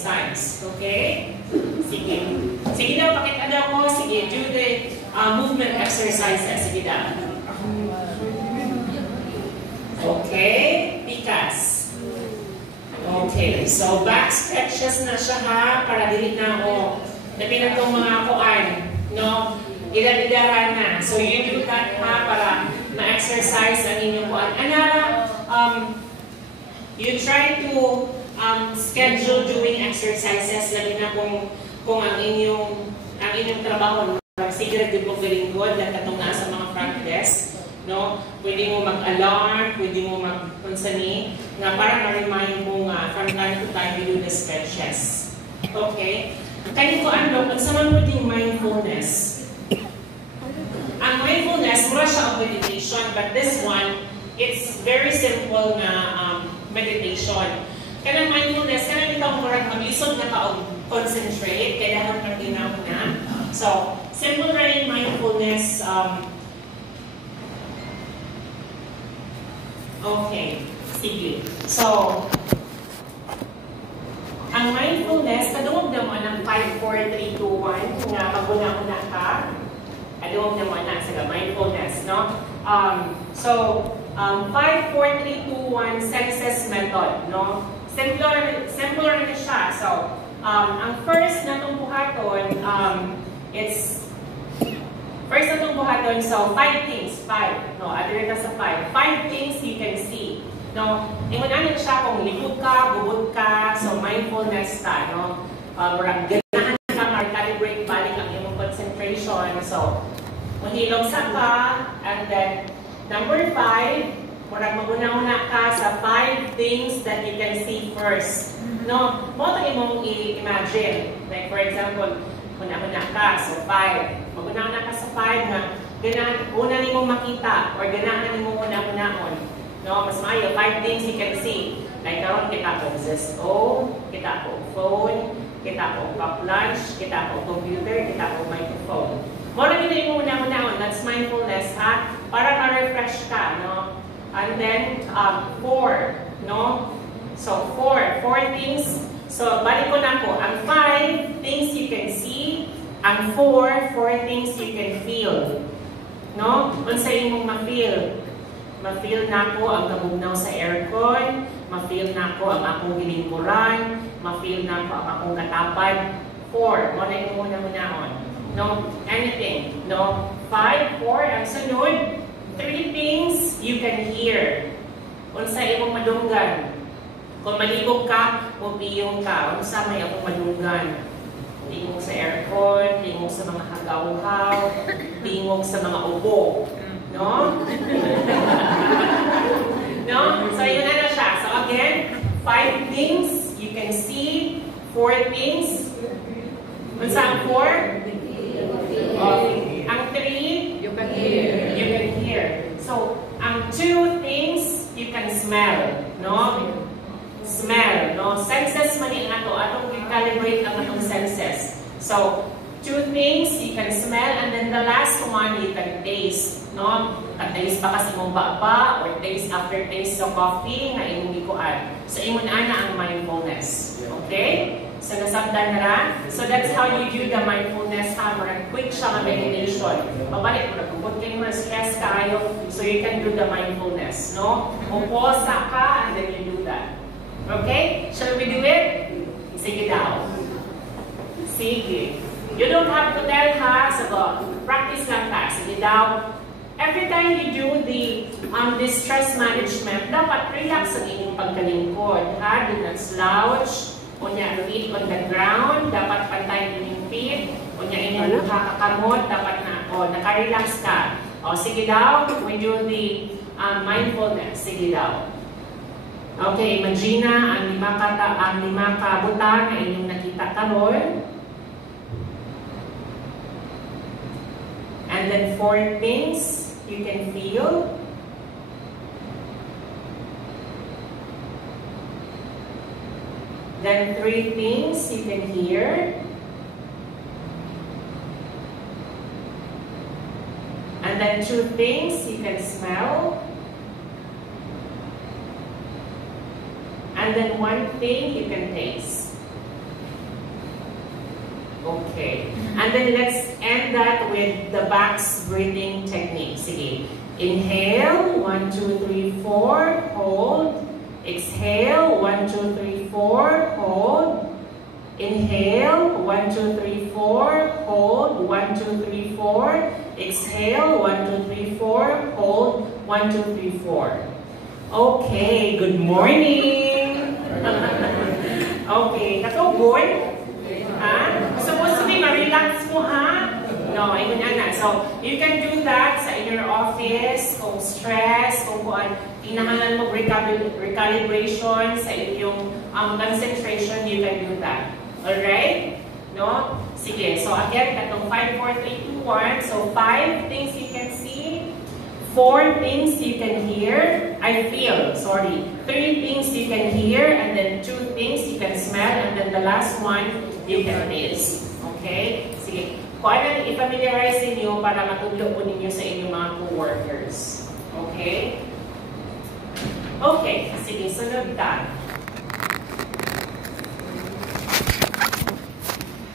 6 times. Okay? Sige. Sige daw, pakita daw ko. Sige, do the movement exercises. Sige daw. Okay, pikas. Okay, so back stretches na siya ha, para dili na ako. Labi na itong mga kuan, no? Ida-idara na. So you do that ha, para ma-exercise ang inyong kuan. Anara, you try to schedule doing exercises, labi na kung ang inyong trabaho, sige rin po galingkod, lang katong nasa mga front desk. No? Pwede mo mag-alarm, pwede mo mag-consani, nga para ma-remind mo nga from time to time you do the stretches. Okay? Kaya ko ano, kung saan mo din mindfulness. Ang mindfulness, mura siya ang meditation, but this one, it's very simple na meditation. Kaya mindfulness, kaya bitaw mura mag-isod na ka-concentrate, kailangan kang ginawa na. So, simple rin mindfulness, okay, sige. So, ang mindfulness, kadungog naman ang 5, 4, 3, 2, 1, nga paguna-una ka, kadungog naman na sa mindfulness, no? So, 5, 4, 3, 2, 1 senses method, no? Simple rin siya. So, ang first na itong buhaton, first na itong buhaton, so 5 things, 5. No, other ka sa 5. 5 things you can see. No, imunanin siya kung likod ka, bubod ka, so mindfulness ka, no? Ganahan ka, calibrate balik ang iyong concentration. So, mahilong sa ka, and then, number 5, murag maguna-una ka sa 5 things that you can see first. No, mo ito imong i-imagine. Like, for example, una-una ka, so 5. Maguna-una ka sa 5 na una ni mong makita or ganahan ni mong una-unaon. No, mas maayo, 5 things you can see. Like, karon kita ko Zesto, kita ko phone, kita ko lunch, kita ko computer, kita ko microphone. Mora nila yung una-unaon, that's mindfulness, ha? Para ma-refresh ka, no? And then, 4, no? So, 4 things. So, balik ko na ko. Ang 5 things you can see, ang 4 things you can feel. No? Unsa imong ma-feel? Ma-feel na ko ang kabugnaw sa aircon, ma-feel na ko ang akong gilingkuran, ma-feel na ko ang akong katapad. 4, mo na yung muna-munaon. No? Anything. No? 5, 4, ang sunod, 3 things you can hear. Unsa imong madunggan. Kung malibog ka, mupiyong ka. Unsa may akong madunggan. Tingog sa aircon, tingog sa mga hagaw-haw, tingog sa mga ubo. No? No? So, yun na siya. So, again, 5 things you can see, 4 things. Unsa ang 4? Ang 3? You can hear. You can hear. So, ang 2 things you can smell. No? Smell. No? Senses man yung atong recalibrate ang atong senses. So, 2 things you can smell, and then the last one you can taste. No? Taste pa kasi mong baba or taste after taste sa coffee nga imong gikuan. So, imong ana ang mindfulness. Okay? So, nasabdan na ra. So, that's how you do the mindfulness. Quick siya nga meditation. Mabalik mo na. Kung kayo ma-stress kayo, so you can do the mindfulness. No? Uposa ka, and then you do that. Okay? Shall we do it? Sige daw. Sige. You don't have to tell ha. So, practice lang ta. Sige daw. Every time you do the stress management, dapat relax ang inyong pagkalingkod. Ha? Do not slouch. Unya, feet on the ground. Dapat pantay inyong feet. Unya, inyong kakakamot. Dapat naka-relax ka. O, sige daw. We do the mindfulness. Sige daw. Okay, imagine ang lima ka butang na inyong nakita karon. And then 4 things you can feel. Then 3 things you can hear. And then 2 things you can smell. And then 1 thing you can taste. Okay. And then let's end that with the box breathing technique. Sige. Inhale, 1, 2, 3, 4, hold. Exhale, 1, 2, 3, 4, hold. Inhale, 1, 2, 3, 4, hold. 1, 2, 3, 4. Exhale, 1, 2, 3, 4, hold. 1, 2, 3, 4. Okay, good morning. Okay, good? Ha? Supposed to be ma-relax mo, ha? No, ayun na. So, you can do that sa your office, kung stress, kung kinahangan mo recalibration sa inyong concentration, you can do that. Alright? No? Sige, so again, katong 5, 4, 3, 2, 1. So, 5 things you can see, 4 things you can hear, 3 things you can hear, and then 2 things you can smell, and then the last one, you can taste. Okay? Sige. Kung ano i-familiarize ninyo para matulog po ninyo sa inyong mga co-workers. Okay? Okay. Sige, sunod ka.